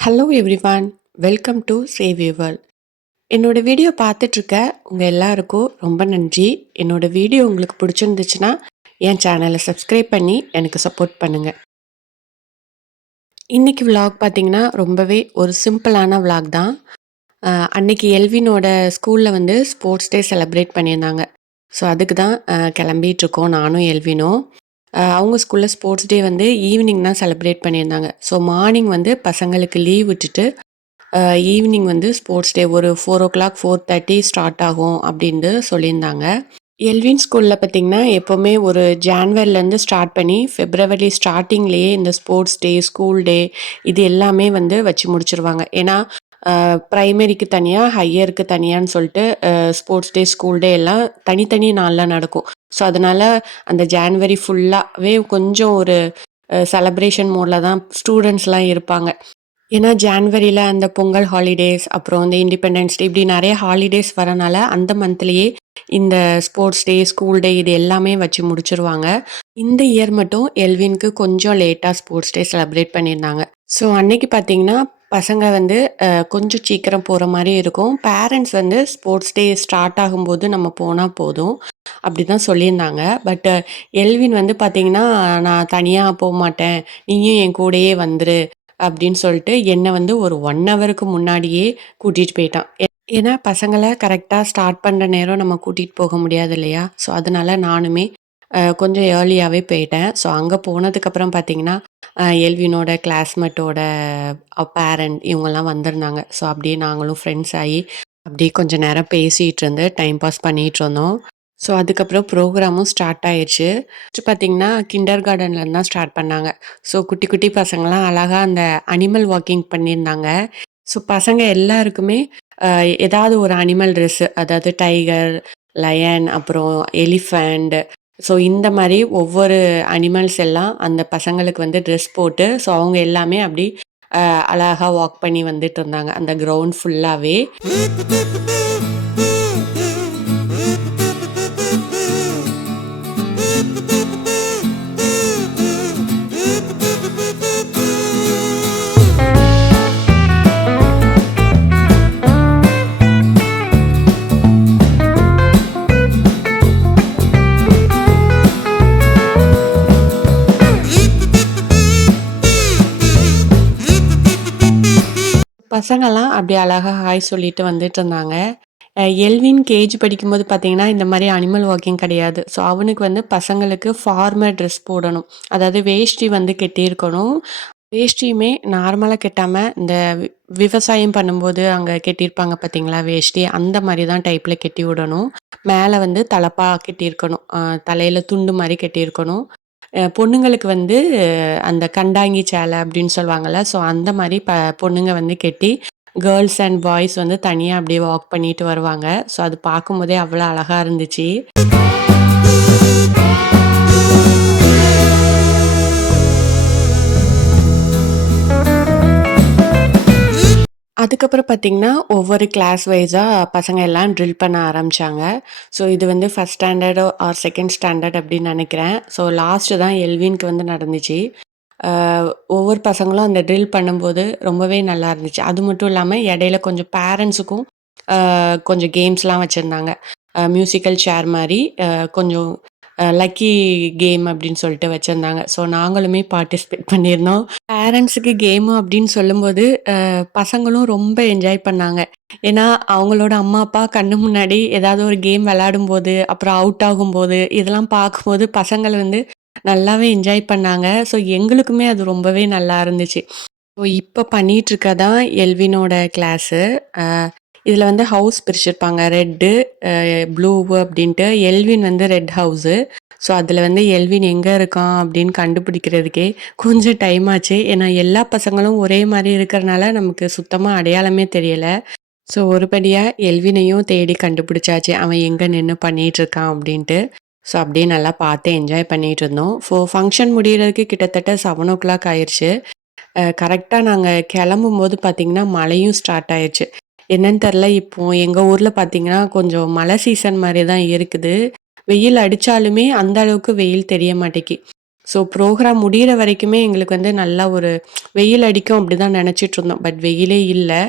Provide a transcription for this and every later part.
Hello everyone welcome to save your என்னோட video பார்த்துட்ருக்க உங்கள் எல்லாருக்கும் ரொம்ப நன்றி. என்னோடய வீடியோ உங்களுக்கு பிடிச்சிருந்துச்சுன்னா என் சேனலை சப்ஸ்கிரைப் பண்ணி எனக்கு சப்போர்ட் பண்ணுங்கள் இன்றைக்கி விலாக் பார்த்திங்கன்னா ரொம்பவே ஒரு சிம்பிளான விலாக் தான். அன்னைக்கு எல்வினோட ஸ்கூலில் வந்து ஸ்போர்ட்ஸ் டே செலிப்ரேட் பண்ணியிருந்தாங்க. ஸோ அதுக்கு தான் கிளம்பிகிட்ருக்கோம் நானும் எல்வினும். அவங்க ஸ்கூலில் ஸ்போர்ட்ஸ் டே வந்து ஈவினிங் தான் செலிப்ரேட் பண்ணியிருந்தாங்க. ஸோ மார்னிங் வந்து பசங்களுக்கு லீவ் விட்டுட்டு ஈவினிங் வந்து ஸ்போர்ட்ஸ் டே ஒரு four o'clock four thirty start ஆகும் அப்படின்ட்டு சொல்லியிருந்தாங்க. எல்வின் ஸ்கூலில் பார்த்தீங்கன்னா எப்போவுமே ஒரு ஜான்வரிலேருந்து ஸ்டார்ட் பண்ணி ஃபெப்ரவரி ஸ்டார்டிங்லேயே இந்த ஸ்போர்ட்ஸ் டே ஸ்கூல் டே இது எல்லாமே வந்து வச்சு முடிச்சிருவாங்க. ஏன்னா ப்ரைமரிக்கு தனியாக ஹையருக்கு தனியான்னு சொல்லிட்டு ஸ்போர்ட்ஸ் டே ஸ்கூல் டே எல்லாம் தனித்தனி நாளில் நடக்கும். ஸோ அதனால் அந்த ஜான்வரி ஃபுல்லாகவே கொஞ்சம் ஒரு செலப்ரேஷன் மோடில் தான் ஸ்டூடெண்ட்ஸ்லாம் இருப்பாங்க. ஏன்னா ஜான்வரியில் அந்த பொங்கல் ஹாலிடேஸ் அப்புறம் வந்து இண்டிபெண்டன்ஸ் டே இப்படி நிறைய ஹாலிடேஸ் வரனால அந்த மந்த்லேயே இந்த ஸ்போர்ட்ஸ் டே ஸ்கூல் டே இது எல்லாமே வச்சு முடிச்சிருவாங்க. இந்த இயர் மட்டும் எல்வின்க்கு கொஞ்சம் லேட்டாக ஸ்போர்ட்ஸ் டே செலிப்ரேட் பண்ணியிருந்தாங்க. ஸோ அன்னைக்கு பார்த்தீங்கன்னா பசங்க வந்து கொஞ்சம் சீக்கிரம் போகிற மாதிரி இருக்கும். பேரண்ட்ஸ் வந்து ஸ்போர்ட்ஸ் டே ஸ்டார்ட் ஆகும்போது நம்ம போனால் போதும். அப்படி தான் சொல்லியிருந்தாங்க பட் எல்வின் வந்து பார்த்தீங்கன்னா நான் தனியாக போக மாட்டேன். நீயும் என் கூடயே வந்துரு. அப்படின்னு சொல்லிட்டு என்னை வந்து ஒரு ஒன் ஹவருக்கு முன்னாடியே கூட்டிகிட்டு போயிட்டான். ஏன்னா பசங்களை கரெக்டாக ஸ்டார்ட் பண்ணுற நேரம் நம்ம கூட்டிகிட்டு போக முடியாது இல்லையா? ஸோ அதனால நானுமே கொஞ்சம் ஏர்லியாகவே போயிட்டேன். ஸோ அங்கே போனதுக்கப்புறம் பார்த்தீங்கன்னா எல்வினோட கிளாஸ்மேட்டோட பேரண்ட் இவங்கெல்லாம் வந்திருந்தாங்க. ஸோ அப்படியே நாங்களும் ஃப்ரெண்ட்ஸ் ஆகி அப்படியே கொஞ்சம் நேரம் பேசிகிட்டு இருந்து டைம் பாஸ் பண்ணிகிட்டு இருந்தோம். ஸோ அதுக்கப்புறம் ப்ரோக்ராமும் ஸ்டார்ட் ஆயிடுச்சு ஃபஸ்ட்டு பார்த்தீங்கன்னா கிண்டர் கார்டன்லேருந்து தான் ஸ்டார்ட் பண்ணாங்க. ஸோ குட்டி குட்டி பசங்களாம் அழகாக அந்த அனிமல் வாக்கிங் பண்ணியிருந்தாங்க. ஸோ பசங்க எல்லாருக்குமே ஏதாவது ஒரு அனிமல் ட்ரெஸ்ஸு அதாவது டைகர் லயன் அப்புறம் எலிஃபண்ட் ஸோ இந்த மாதிரி ஒவ்வொரு அனிமல்ஸ் எல்லாம் அந்த பசங்களுக்கு வந்து ட்ரெஸ் போட்டு ஸோ அவங்க எல்லாமே அப்படி அழகாக அழகா வாக் பண்ணி வந்துட்டு இருந்தாங்க. அந்த கிரவுண்ட் ஃபுல்லாகவே பசங்கெல்லாம் அப்படி அழகாக ஹாய் சொல்லிட்டு வந்துட்டு இருந்தாங்க எல்வின் கேஜ் படிக்கும்போது பார்த்தீங்கன்னா இந்த மாதிரி அனிமல் வாக்கிங் கிடையாது. ஸோ அவனுக்கு வந்து பசங்களுக்கு ஃபார்மல் ட்ரெஸ் போடணும். அதாவது வேஷ்டி வந்து கெட்டியிருக்கணும். வேஷ்டியுமே நார்மலாக கெட்டாமல் இந்த விவசாயம் பண்ணும்போது அங்கே கெட்டியிருப்பாங்க பார்த்தீங்களா வேஷ்டி? அந்த மாதிரி தான் டைப்பில் கெட்டி விடணும். மேலே வந்து தலைப்பா கெட்டியிருக்கணும். தலையில் துண்டு மாதிரி கெட்டியிருக்கணும். பொண்ணுங்களுக்கு வந்து அந்த கண்டாங்கி சேலை அப்படின்னு சொல்லுவாங்கள்ல ஸோ அந்த மாதிரி ப பொண்ணுங்க வந்து கெட்டி கேர்ள்ஸ் அண்ட் பாய்ஸ் வந்து தனியாக அப்படியே வாக் பண்ணிட்டு வருவாங்க. ஸோ அது பார்க்கும்போதே அவ்வளோ அழகாக இருந்துச்சு. அதுக்கப்புறம் பார்த்தீங்கன்னா ஒவ்வொரு கிளாஸ் வைஸாக பசங்க எல்லாம் ட்ரில் பண்ண ஆரம்பிச்சாங்க. ஸோ இது வந்து first standard or second standard அப்படின்னு நினைக்கிறேன். ஸோ லாஸ்ட்டு தான் எல்வின்க்கு வந்து நடந்துச்சு. ஒவ்வொரு பசங்களும் அந்த ட்ரில் பண்ணும்போது ரொம்பவே நல்லா இருந்துச்சு. அது மட்டும் இல்லாமல் இடையில கொஞ்சம் பேரண்ட்ஸுக்கும் கொஞ்சம் கேம்ஸ்லாம் வச்சுருந்தாங்க. மியூசிக்கல் சேர் மாதிரி கொஞ்சம் லக்கி கேம் அப்படின்னு சொல்லிட்டு வச்சுருந்தாங்க. ஸோ நாங்களுமே பார்ட்டிசிபேட் பண்ணியிருந்தோம். பேரண்ட்ஸுக்கு கேமு அப்படின்னு சொல்லும்போது பசங்களும் ரொம்ப என்ஜாய் பண்ணாங்க. ஏன்னா அவங்களோட அம்மா அப்பா கண்ணு முன்னாடி ஏதாவது ஒரு கேம் விளையாடும்போது அப்புறம் அவுட் ஆகும்போது இதெல்லாம் பார்க்கும்போது பசங்கள் வந்து நல்லாவே என்ஜாய் பண்ணாங்க. ஸோ எங்களுக்குமே அது ரொம்பவே நல்லா இருந்துச்சு. ஸோ இப்போ பண்ணிகிட்ருக்க தான் எல்வினோட கிளாஸு இதில் வந்து ஹவுஸ் பிரிச்சிருப்பாங்க. ரெட்டு ப்ளூவு அப்படின்ட்டு எல்வின் வந்து ரெட் ஹவுஸு ஸோ அதில் வந்து எல்வின் எங்கே இருக்கான் அப்படின்னு கண்டுபிடிக்கிறதுக்கே கொஞ்சம் டைம் ஆச்சு. ஏன்னா எல்லா பசங்களும் ஒரே மாதிரி இருக்கிறனால நமக்கு சுத்தமாக அடையாளமே தெரியலை. ஸோ ஒருபடியாக எல்வினையும் தேடி கண்டுபிடிச்சாச்சு. அவன் எங்கே நின்று பண்ணிகிட்ருக்கான் இருக்கான் அப்படின்ட்டு. ஸோ அப்படியே நல்லா பார்த்து என்ஜாய் பண்ணிகிட்டு இருந்தோம். ஸோ ஃபங்க்ஷன் முடிகிறதுக்கு கிட்டத்தட்ட செவன் ஓ கிளாக் ஆயிடுச்சு கரெக்டாக நாங்கள் கிளம்பும் போது பார்த்திங்கன்னா மழையும் ஸ்டார்ட் ஆயிடுச்சு என்னன்னு தெரில இப்போ எங்கள் ஊரில் பார்த்தீங்கன்னா கொஞ்சம் மழை சீசன் மாதிரி தான் இருக்குது. வெயில் அடித்தாலுமே அந்த அளவுக்கு வெயில் தெரிய மாட்டேங்கி ஸோ ப்ரோக்ராம் முடியிற வரைக்குமே எங்களுக்கு வந்து நல்லா ஒரு வெயில் அடிக்கும் அப்படி தான் நெனச்சிட்ருந்தோம். பட் வெயிலே இல்லை.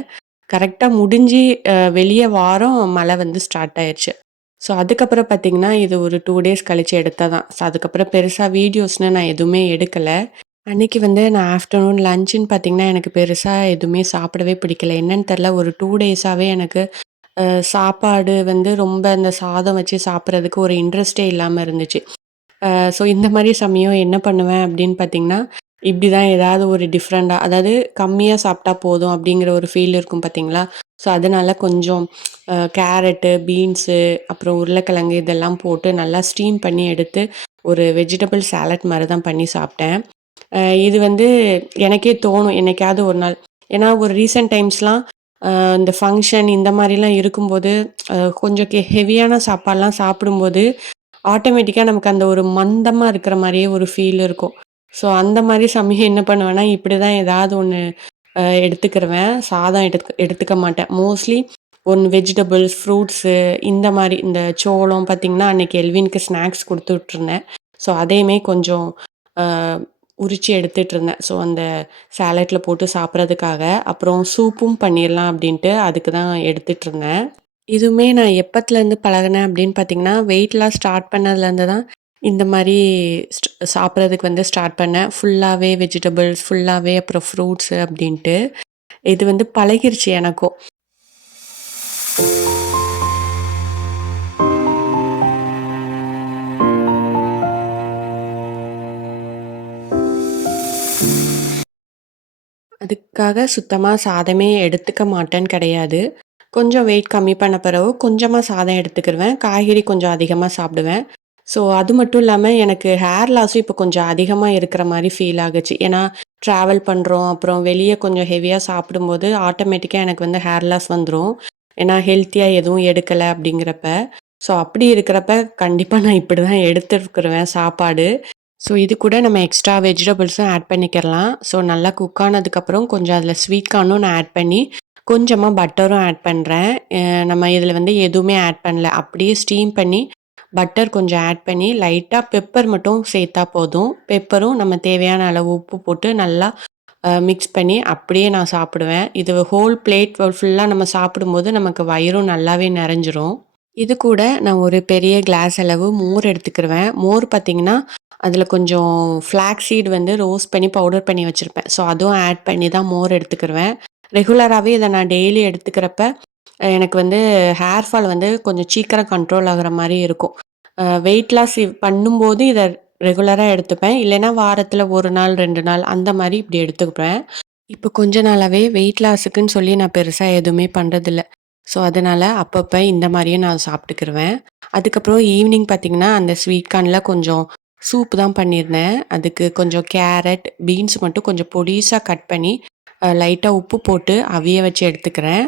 கரெக்டாக முடிஞ்சு வெளியே வாரம் மழை வந்து ஸ்டார்ட் ஆயிடுச்சு ஸோ அதுக்கப்புறம் பார்த்தீங்கன்னா, இது ஒரு டூ டேஸ் கழிச்சு எடுத்ததான். ஸோ அதுக்கப்புறம் பெருசாக வீடியோஸ்னு நான் எதுவுமே எடுக்கலை. அன்னைக்கு வந்து நான் ஆஃப்டர்நூன் லஞ்சுன்னு பார்த்தீங்கன்னா, எனக்கு பெருசா எதுவுமே சாப்பிடவே பிடிக்கல. என்னன்னு தெரில ஒரு 2 டேஸாவே எனக்கு அ சாப்பாடு வந்து ரொம்ப அந்த சாதம் வச்சு சாப்பிட்றதுக்கு ஒரு இன்ட்ரெஸ்ட்டே இல்லாம இருந்துச்சு. அ ஸோ இந்த மாரி சமயம் என்ன பண்ணுவேன் அப்படின்னு பார்த்தீங்கன்னா, இப்படி தான் ஏதாவது ஒரு டிஃப்ரெண்ட்டா அதாவது கம்மியா சாப்பிட்டா போதும் அப்படிங்கிற ஒரு ஃபீல் இருக்கும் பார்த்தீங்களா? ஸோ அதனால கொஞ்சம் அ கேரட்டு, பீன்ஸு, அப்புறம் உருளைக்கிழங்கு இதெல்லாம் போட்டு நல்லா ஸ்டீம் பண்ணி எடுத்து ஒரு வெஜிடபிள் சாலட் மாரி தான் பண்ணி சாப்பிட்டேன். இது வந்து எனக்கே தோணும் என்னைக்காவது ஒரு நாள். ஏன்னா ஒரு ரீசெண்ட் டைம்ஸ்லாம் இந்த ஃபங்க்ஷன் இந்த மாதிரிலாம் இருக்கும்போது, கொஞ்சம் கெ ஹெவியான சாப்பாடெலாம் சாப்பிடும்போது, ஆட்டோமேட்டிக்காக நமக்கு அந்த ஒரு மந்தமாக இருக்கிற மாதிரியே ஒரு ஃபீல் இருக்கும். ஸோ அந்த மாதிரி சமயம் என்ன பண்ணுவேன்னா, இப்படி தான் ஏதாவது ஒன்று எடுத்துக்கிருவேன். சாதம் எடுத்து எடுத்துக்க மாட்டேன். மோஸ்ட்லி ஒன் வெஜிடபிள்ஸ், ஃப்ரூட்ஸு இந்த மாதிரி இந்த சோளம் பார்த்தீங்கன்னா, அன்னைக்கு எல்வினுக்கு ஸ்நாக்ஸ் கொடுத்து விட்ருந்தேன் ஸோ அதையுமே கொஞ்சம் உரித்து எடுத்துகிட்டு இருந்தேன் ஸோ அந்த சேலட்டில் போட்டு சாப்பிட்றதுக்காக. அப்புறம் சூப்பும் பண்ணிடலாம் அப்படின்ட்டு அதுக்கு தான் எடுத்துட்டுருந்தேன். இதுவுமே நான் எப்பத்துலேருந்து பழகுனேன் அப்படின்னு பார்த்தீங்கன்னா, வெயிட்லாம் ஸ்டார்ட் பண்ணதுலேருந்து தான் இந்த மாதிரி சாப்பிட்றதுக்கு வந்து ஸ்டார்ட் பண்ணேன். ஃபுல்லாகவே வெஜிடபிள்ஸ், ஃபுல்லாகவே அப்புறம் ஃப்ரூட்ஸு அப்படின்ட்டு. இது வந்து பழகிருச்சு எனக்கும். அதுக்காக சுத்தமாக சாதமே எடுத்துக்க மாட்டேன்னு கிடையாது. கொஞ்சம் வெயிட் கம்மி பண்ண பிறகு கொஞ்சமாக சாதம் எடுத்துக்கிடுவேன் காய்கறி கொஞ்சம் அதிகமாக சாப்பிடுவேன். ஸோ அது மட்டும் இல்லாமல் எனக்கு ஹேர் லாஸும் இப்போ கொஞ்சம் அதிகமாக இருக்கிற மாதிரி ஃபீல் ஆகுச்சு. ஏன்னா ட்ராவல் பண்ணுறோம் அப்புறம் வெளியே கொஞ்சம் ஹெவியாக சாப்பிடும்போது ஆட்டோமேட்டிக்காக எனக்கு வந்து ஹேர் லாஸ் வந்துடும் ஏன்னா ஹெல்த்தியாக எதுவும் எடுக்கலை அப்படிங்கிறப்ப. ஸோ அப்படி இருக்கிறப்ப கண்டிப்பாக நான் இப்படி தான் எடுத்துருக்குருவேன் சாப்பாடு. ஸோ இது கூட நம்ம எக்ஸ்ட்ரா வெஜிடபிள்ஸும் ஆட் பண்ணிக்கிறலாம். ஸோ நல்லா குக் ஆனதுக்கப்புறம் கொஞ்சம் அதில் ஸ்வீட் கார்னும் நான் ஆட் பண்ணி, கொஞ்சமாக பட்டரும் ஆட் பண்ணுறேன் நம்ம இதில் வந்து எதுவுமே ஆட் பண்ணல. அப்படியே ஸ்டீம் பண்ணி, பட்டர் கொஞ்சம் ஆட் பண்ணி, லைட்டாக பெப்பர் மட்டும் சேர்த்தா போதும். பெப்பரும் நம்ம தேவையான அளவு உப்பு போட்டு நல்லா மிக்ஸ் பண்ணி அப்படியே நான் சாப்பிடுவேன். இது ஹோல் பிளேட் ஃபுல்லாக நம்ம சாப்பிடும்போது நமக்கு வயிறும் நல்லாவே நிறைஞ்சிரும் இது கூட நான் ஒரு பெரிய கிளாஸ் அளவு மோர் எடுத்துக்கிருவேன். மோர் பார்த்திங்கன்னா அதில் கொஞ்சம் ஃப்ளாக் சீட் வந்து ரோஸ்ட் பண்ணி பவுடர் பண்ணி வச்சுருப்பேன் ஸோ அதுவும் ஆட் பண்ணி தான் மோர் எடுத்துக்கிருவேன். ரெகுலராகவே இதை நான் டெய்லி எடுத்துக்கிறப்ப, எனக்கு வந்து ஹேர் ஃபால் வந்து கொஞ்சம் சீக்கிரம் கண்ட்ரோல் ஆகிற மாதிரி இருக்கும். வெயிட் லாஸ் பண்ணும்போது இதை ரெகுலராக எடுத்துப்பேன். இல்லைன்னா வாரத்தில் ஒரு நாள், ரெண்டு நாள் அந்த மாதிரி இப்படி எடுத்துக்குப்பேன். இப்போ கொஞ்ச நாளாகவே வெயிட் லாஸுக்குன்னு சொல்லி நான் பெருசாக எதுவுமே பண்ணுறதில்ல ஸோ அதனால் அப்பப்போ இந்த மாதிரியே நான் சாப்பிட்டுக்கிருவேன். அதுக்கப்புறம் ஈவினிங் பார்த்தீங்கன்னா, அந்த ஸ்வீட் கார்னில் கொஞ்சம் சூப் தான் பண்ணியிருந்தேன். அதுக்கு கொஞ்சம் கேரட், பீன்ஸ் மட்டும் கொஞ்சம் பொடிசா கட் பண்ணி, லைட்டாக உப்பு போட்டு அவிய வச்சு எடுத்துக்கிறேன்.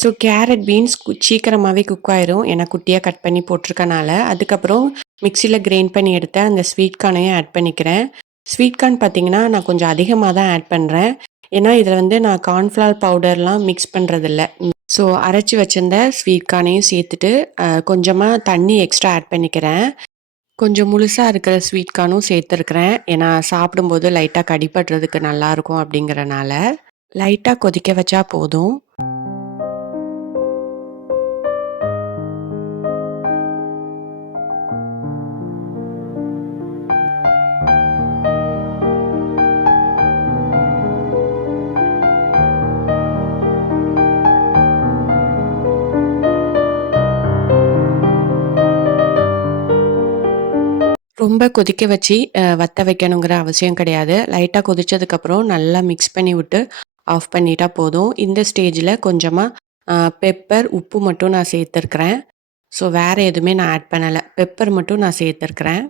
ஸோ கேரட், பீன்ஸ் கு குக் ஆயிரும். ஏன்னா குட்டியாக கட் பண்ணி போட்டிருக்கனால. அதுக்கப்புறம் மிக்சியில் கிரைண்ட் பண்ணி எடுத்த அந்த ஸ்வீட் கார்னையும் ஆட் பண்ணிக்கிறேன். ஸ்வீட் கார்ன் பார்த்தீங்கன்னா, நான் கொஞ்சம் அதிகமாக தான் ஆட் பண்ணுறேன் ஏன்னா இதில் வந்து நான் கார்ன்ஃப்ளார் பவுடர்லாம் மிக்ஸ் பண்ணுறதில்ல ஸோ அரைச்சி வச்சிருந்த ஸ்வீட் கார்னையும் சேர்த்துட்டு, கொஞ்சமாக தண்ணி எக்ஸ்ட்ரா ஆட் பண்ணிக்கிறேன். கொஞ்சம் முழுசாக இருக்கிற ஸ்வீட் கார்னும் சேர்த்துருக்குறேன் ஏன்னா சாப்பிடும்போது லைட்டாக கடிபடுறதுக்கு நல்லாயிருக்கும் அப்படிங்கிறனால. லைட்டாக கொதிக்க வச்சா போதும். ரொம்ப கொதிக்க வச்சு வத்த வைக்கணுங்கிற அவசியம் கிடையாது. லைட்டாக கொதித்ததுக்கப்புறம் நல்லா மிக்ஸ் பண்ணி விட்டு ஆஃப் பண்ணிட்டா போதும். இந்த ஸ்டேஜில் கொஞ்சமாக பெப்பர், உப்பு மட்டும் நான் சேர்த்துருக்குறேன் ஸோ வேற எதுவுமே நான் ஆட் பண்ணலை பெப்பர் மட்டும் நான் சேர்த்துருக்குறேன்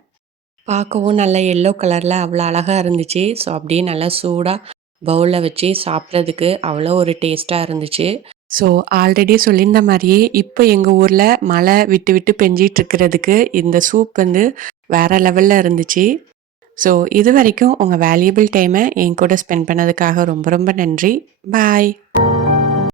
பார்க்கவும் நல்ல எல்லோ கலரில் அவ்வளோ அழகாக இருந்துச்சு. ஸோ அப்படியே நல்லா சூடாக பவுலில் வச்சு சாப்பிட்றதுக்கு அவ்வளோ ஒரு டேஸ்ட்டாக இருந்துச்சு. ஸோ ஆல்ரெடி சொல்லியிருந்த மாதிரியே இப்போ எங்கள் ஊரில் மழை விட்டு விட்டு பெஞ்சிட்டு இருக்கிறதுக்கு இந்த சூப் வந்து வேற லெவலில் இருந்துச்சு. ஸோ இது வரைக்கும் உங்கள் வேல்யூபிள் டைமை என் கூட ஸ்பெண்ட் பண்ணதுக்காக ரொம்ப ரொம்ப நன்றி பாய்